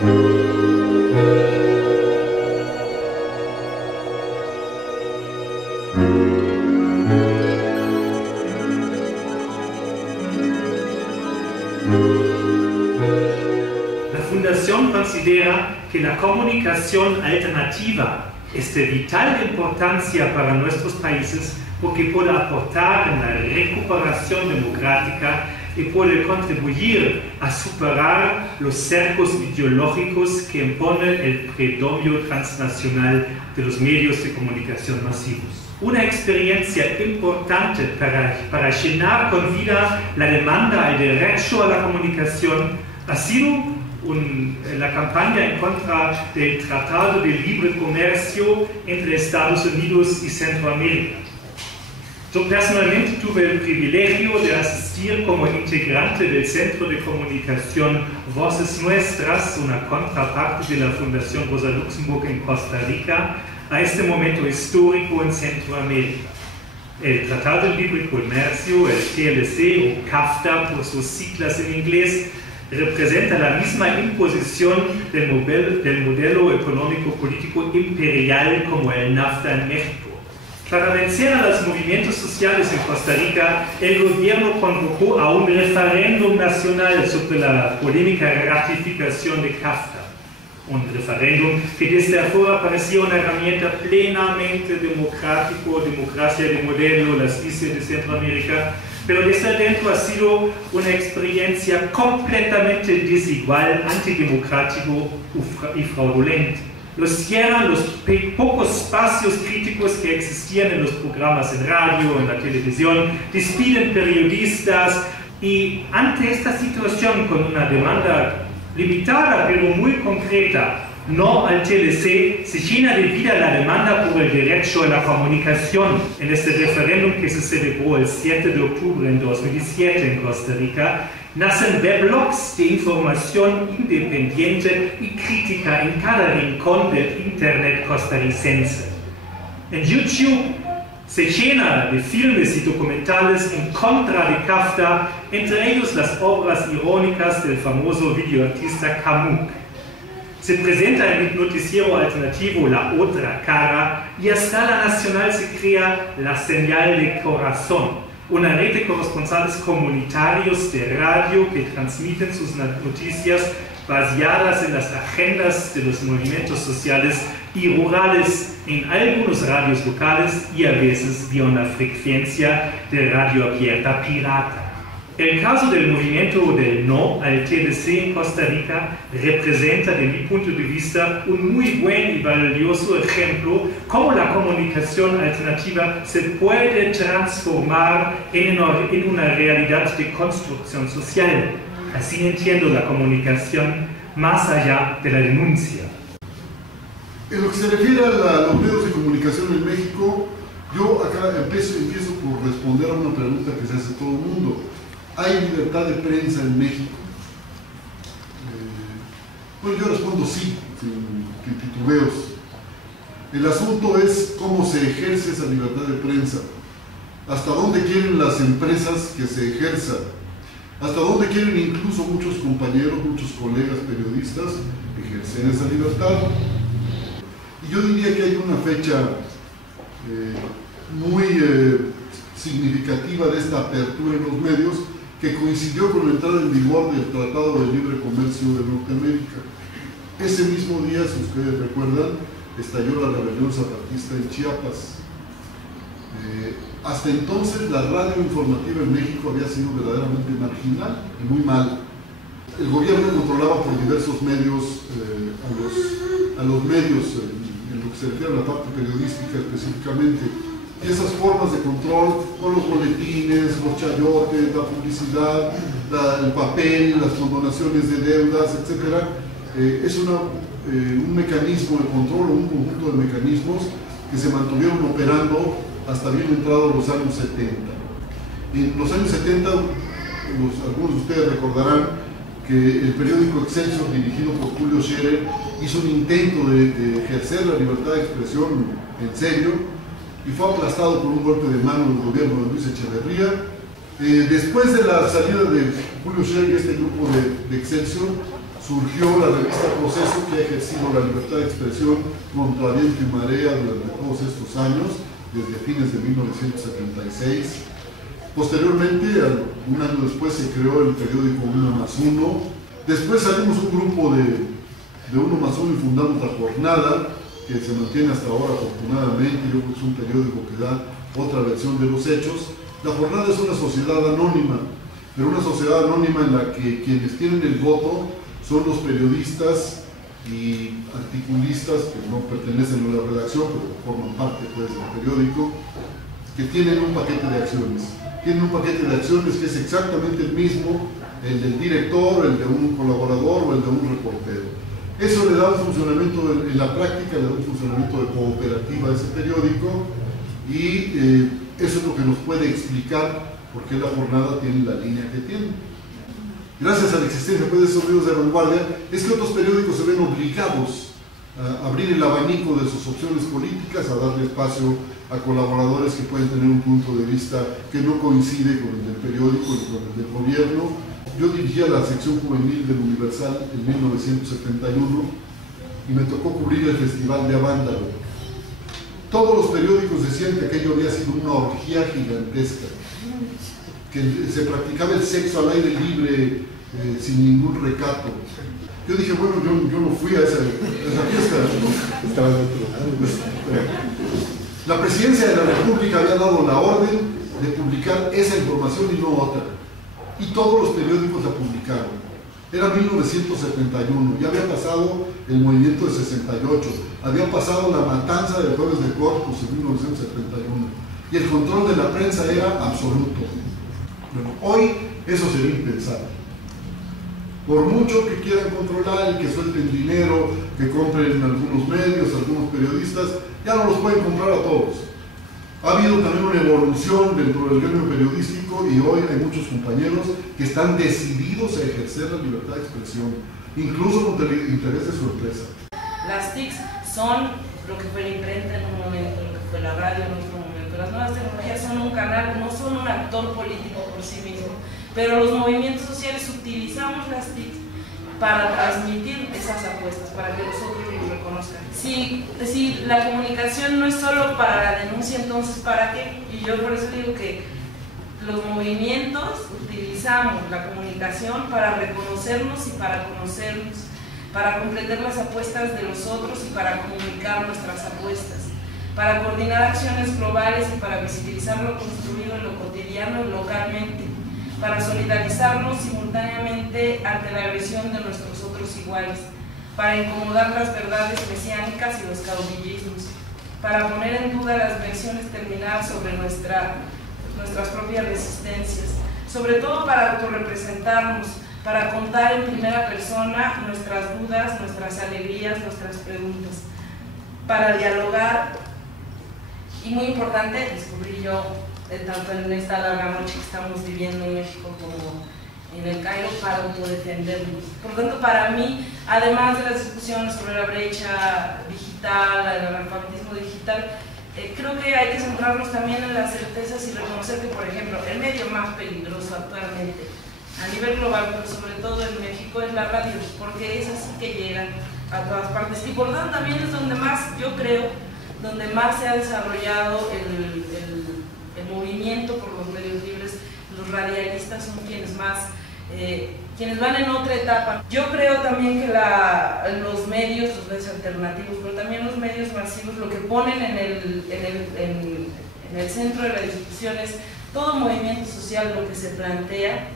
La Fundación considera que la comunicación alternativa es de vital importancia para nuestros países porque puede aportar en la recuperación democrática y puede contribuir a superar los cercos ideológicos que impone el predominio transnacional de los medios de comunicación masivos. Una experiencia importante para llenar con vida la demanda al derecho a la comunicación ha sido la campaña en contra del Tratado de Libre Comercio entre Estados Unidos y Centroamérica. Yo personalmente tuve el privilegio de asistir como integrante del Centro de Comunicación Voces Nuestras, una contraparte de la Fundación Rosa Luxemburg en Costa Rica, a este momento histórico en Centroamérica. El Tratado de Libre Comercio, el TLC o CAFTA por sus siglas en inglés, representa la misma imposición del modelo económico-político imperial como el NAFTA en México. Para vencer a los movimientos sociales en Costa Rica, el gobierno convocó a un referéndum nacional sobre la polémica ratificación de CAFTA. Un referéndum que desde afuera parecía una herramienta plenamente democracia de modelo, la Suiza de Centroamérica, pero desde adentro ha sido una experiencia completamente desigual, antidemocrático y fraudulenta. Los cierran los pocos espacios críticos que existían en los programas en radio, en la televisión, despiden periodistas y ante esta situación con una demanda limitada pero muy concreta, no al TLC, se llena de vida la demanda por el derecho a la comunicación. En este referéndum que se celebró el 7 de octubre en 2017 en Costa Rica, nacen weblogs de información independiente y crítica en cada rincón del Internet costarricense. En YouTube se llena de filmes y documentales en contra de CAFTA, entre ellos las obras irónicas del famoso videoartista Camus. Se presenta en el noticiero alternativo La Otra Cara y a escala nacional se crea La Señal de Corazón, una red de corresponsales comunitarios de radio que transmiten sus noticias basadas en las agendas de los movimientos sociales y rurales en algunos radios locales y a veces vía una frecuencia de radio abierta pirata. El caso del movimiento del no al TLC en Costa Rica representa, de mi punto de vista, un muy buen y valioso ejemplo cómo la comunicación alternativa se puede transformar en una realidad de construcción social. Así entiendo la comunicación más allá de la denuncia. En lo que se refiere a los medios de comunicación en México, yo acá empiezo por responder a una pregunta que se hace todo el mundo. ¿Hay libertad de prensa en México? Bueno, yo respondo sí, sin titubeos. El asunto es cómo se ejerce esa libertad de prensa. ¿Hasta dónde quieren las empresas que se ejerza? ¿Hasta dónde quieren incluso muchos compañeros, muchos colegas periodistas ejercer esa libertad? Y yo diría que hay una fecha muy significativa de esta apertura en los medios que coincidió con la entrada en vigor del Tratado de Libre Comercio de Norteamérica. Ese mismo día, si ustedes recuerdan, estalló la rebelión zapatista en Chiapas. Hasta entonces la radio informativa en México había sido verdaderamente marginal y muy mal. El gobierno controlaba por diversos medios a los medios en lo que se refiere a la parte periodística específicamente. Y esas formas de control con los boletines, los chayotes, la publicidad, el papel, las condonaciones de deudas, etc. Es un mecanismo de control, un conjunto de mecanismos que se mantuvieron operando hasta bien entrados los años 70. En los años 70, algunos de ustedes recordarán que el periódico Excelsior, dirigido por Julio Scherer, hizo un intento de ejercer la libertad de expresión en serio, y fue aplastado por un golpe de mano del gobierno de Luis Echeverría. Después de la salida de Julio Scherer y este grupo de Excelsior, surgió la revista Proceso, que ha ejercido la libertad de expresión contra viento y marea durante todos estos años, desde fines de 1976. Posteriormente, un año después, se creó el periódico 1+1. Después salimos un grupo de 1+1 y fundamos La Jornada, que se mantiene hasta ahora afortunadamente. Yo creo que es un periódico que da otra versión de los hechos. La Jornada es una sociedad anónima, pero una sociedad anónima en la que quienes tienen el voto son los periodistas y articulistas que no pertenecen a la redacción, pero forman parte pues, del periódico, que tienen un paquete de acciones. Tienen un paquete de acciones que es exactamente el mismo, el del director, el de un colaborador o el de un reportero. Eso le da un funcionamiento, en la práctica le da un funcionamiento de cooperativa a ese periódico, y eso es lo que nos puede explicar por qué La Jornada tiene la línea que tiene. Gracias a la existencia pues, de esos medios de vanguardia, es que otros periódicos se ven obligados a abrir el abanico de sus opciones políticas, a darle espacio a colaboradores que pueden tener un punto de vista que no coincide con el del periódico y con el del gobierno. Yo dirigía la sección juvenil del Universal en 1971 y me tocó cubrir el Festival de Avándaro. Todos los periódicos decían que aquello había sido una orgía gigantesca, que se practicaba el sexo al aire libre sin ningún recato. Yo dije, bueno, yo no fui a esa fiesta. Estaba en otro lado. La presidencia de la República había dado la orden de publicar esa información y no otra. Y todos los periódicos la publicaron. Era 1971, ya había pasado el movimiento de 68, había pasado la matanza del Jueves de Corpus en 1971, y el control de la prensa era absoluto. Bueno, hoy eso sería impensable. Por mucho que quieran controlar y que suelten dinero, que compren algunos medios, algunos periodistas, ya no los pueden comprar a todos. Ha habido también una evolución dentro del gremio periodístico y hoy hay muchos compañeros que están decididos a ejercer la libertad de expresión, incluso con el interés de su empresa. Las TICs son lo que fue la imprenta en un momento, lo que fue la radio en otro momento. Las nuevas tecnologías son un canal, no son un actor político por sí mismo, pero los movimientos sociales utilizamos las TICs para transmitir esas apuestas, para que los otros los reconozcan. Si la comunicación no es solo para la denuncia, entonces ¿para qué? Y yo por eso digo que los movimientos utilizamos la comunicación para reconocernos y para conocernos, para comprender las apuestas de los otros y para comunicar nuestras apuestas, para coordinar acciones globales y para visibilizar lo construido en lo cotidiano y localmente, para solidarizarnos simultáneamente ante la agresión de nuestros otros iguales, para incomodar las verdades mesiánicas y los caudillismos, para poner en duda las versiones terminadas sobre nuestras propias resistencias, sobre todo para autorrepresentarnos, para contar en primera persona nuestras dudas, nuestras alegrías, nuestras preguntas, para dialogar y, muy importante, descubrí yo, tanto en esta larga noche que estamos viviendo en México como en el Cairo, para autodefendernos. Por lo tanto, para mí, además de las discusiones sobre la brecha digital, el analfabetismo digital, creo que hay que centrarnos también en las certezas y reconocer que, por ejemplo, el medio más peligroso actualmente, a nivel global, pero sobre todo en México, es la radio, porque es así que llega a todas partes. Y por lo tanto también es donde más, yo creo, donde más se ha desarrollado el movimiento por los medios libres. Los radialistas son quienes van en otra etapa. Yo creo también que los medios alternativos, pero también los medios masivos, lo que ponen en el centro de la discusión es todo movimiento social. Lo que se plantea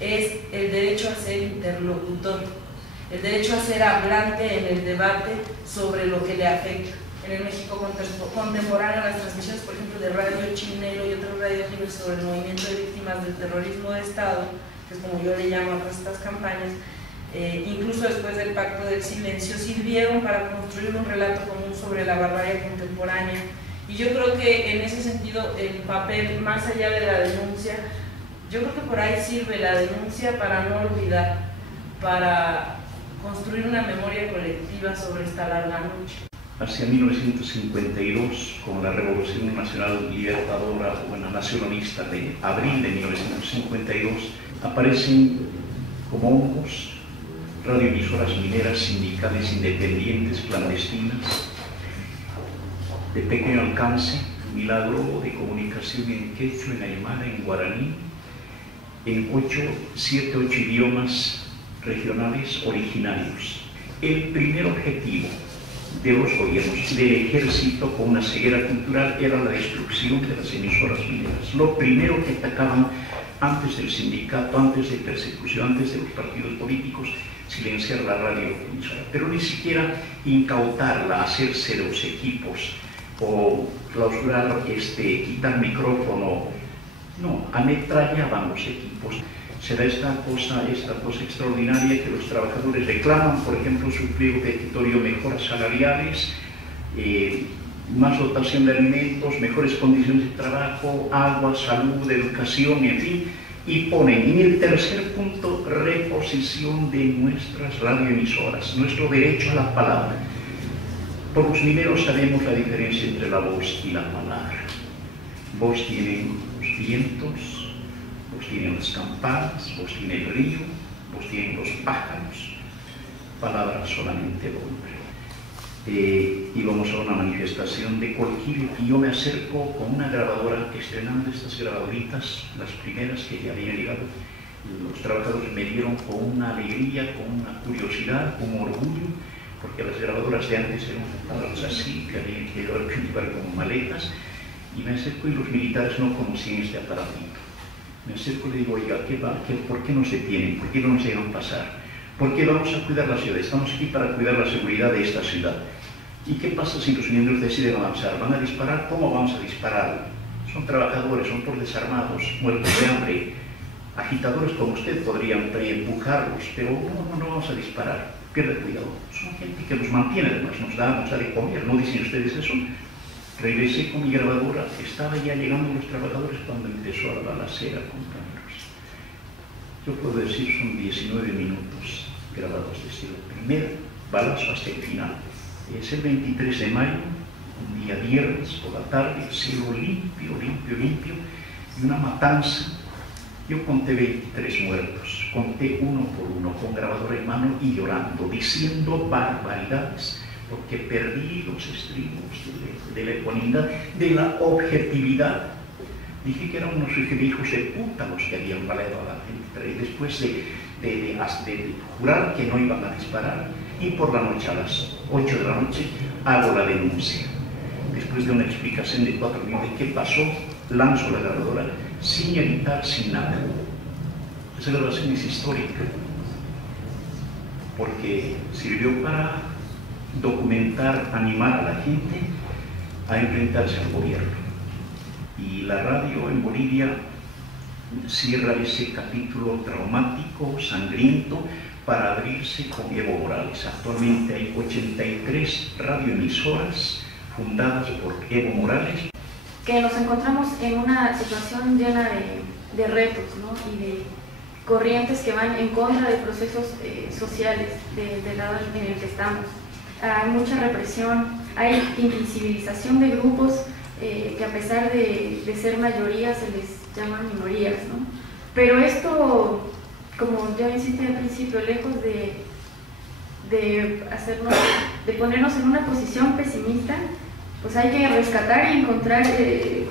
es el derecho a ser interlocutor, el derecho a ser hablante en el debate sobre lo que le afecta. En el México contemporáneo, las transmisiones, por ejemplo, de Radio Chinelo y otros radios libres sobre el movimiento de víctimas del terrorismo de Estado, que es como yo le llamo a todas estas campañas, incluso después del Pacto del Silencio, sirvieron para construir un relato común sobre la barbarie contemporánea. Y yo creo que en ese sentido el papel, más allá de la denuncia, yo creo que por ahí sirve la denuncia para no olvidar, para construir una memoria colectiva sobre esta larga noche. Hacia 1952, con la Revolución Nacional Libertadora o la nacionalista de abril de 1952, aparecen como hongos radioemisoras mineras sindicales independientes clandestinas de pequeño alcance, milagro de comunicación en quechua, en aymara, en guaraní, en 7, 8 idiomas regionales originarios. El primer objetivo de los gobiernos, del ejército con una ceguera cultural, era la destrucción de las emisoras mineras. Lo primero que atacaban antes del sindicato, antes de persecución, antes de los partidos políticos, silenciar la radioemisora, pero ni siquiera incautarla, hacerse de los equipos o clausurar, quitar micrófono. No, ametrallaban los equipos. Se da esta cosa extraordinaria que los trabajadores reclaman, por ejemplo, su pliego petitorio, mejoras salariales, más dotación de alimentos, mejores condiciones de trabajo, agua, salud, educación, en fin, y ponen en el tercer punto reposición de nuestras radioemisoras, nuestro derecho a la palabra. Por los mineros sabemos la diferencia entre la voz y la palabra. Voz tienen los vientos, voz tienen las campanas, voz tiene el río, voz tienen los pájaros, palabra solamente el hombre. Íbamos a una manifestación de Colquiri y yo me acerco con una grabadora, estrenando estas grabadoritas, las primeras que ya habían llegado. Los trabajadores me dieron con una alegría, con una curiosidad, con orgullo, porque las grabadoras de antes eran palabras así, que había que llevar como maletas, y me acerco y los militares no conocían este aparatito. Me acerco y le digo, oiga, ¿por qué no se tienen? ¿Por qué no nos dejan pasar? ¿Por qué vamos a cuidar la ciudad? Estamos aquí para cuidar la seguridad de esta ciudad. ¿Y qué pasa si los miembros deciden avanzar? ¿Van a disparar? ¿Cómo vamos a disparar? Son trabajadores, son por desarmados, muertos de hambre. Agitadores como usted podrían empujarlos, pero no vamos a disparar. Pierda cuidado. Son gente que nos mantiene, además nos da de comer. ¿No dicen ustedes eso? Regresé con mi grabadora, estaba ya llegando los trabajadores cuando empezó la balacera, compañeros. Yo puedo decir, son 19 minutos grabados desde el primer balazo hasta el final. Es el 23 de mayo, un día viernes por la tarde, cielo limpio, y una matanza. Yo conté 23 muertos, conté uno por uno, con grabadora en mano y llorando, diciendo barbaridades, porque perdí los estribos de la ecuanimidad, de la objetividad. Dije que eran unos hijos de puta los que habían baleado a la gente, después de jurar que no iban a disparar, y por la noche a las 8 de la noche hago la denuncia. Después de una explicación de 4 minutos de qué pasó, lanzo la grabadora sin editar, sin nada. Esa grabación es histórica, porque sirvió para documentar, animar a la gente a enfrentarse al gobierno. Y la radio en Bolivia cierra ese capítulo traumático, sangriento, para abrirse con Evo Morales. Actualmente hay 83 radioemisoras fundadas por Evo Morales. Que nos encontramos en una situación llena de retos, ¿no? Y de corrientes que van en contra de procesos sociales del lado en el que estamos. Hay mucha represión, hay invisibilización de grupos que a pesar de ser mayoría se les llaman minorías, ¿no? Pero esto, como ya insistí al principio, lejos de ponernos en una posición pesimista, pues hay que rescatar y encontrar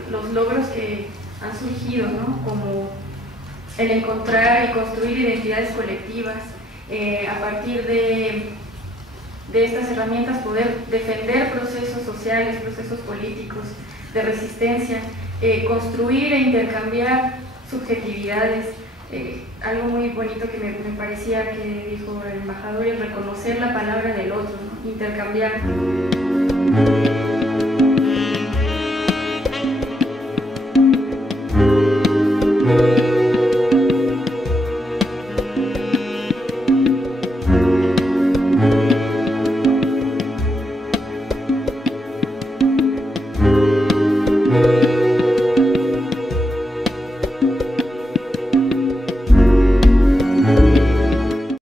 los logros que han surgido, ¿no? Como el encontrar y construir identidades colectivas, a partir de estas herramientas poder defender procesos sociales, procesos políticos de resistencia, construir e intercambiar subjetividades. Algo muy bonito que me parecía que dijo el embajador es reconocer la palabra del otro, ¿no? Intercambiar.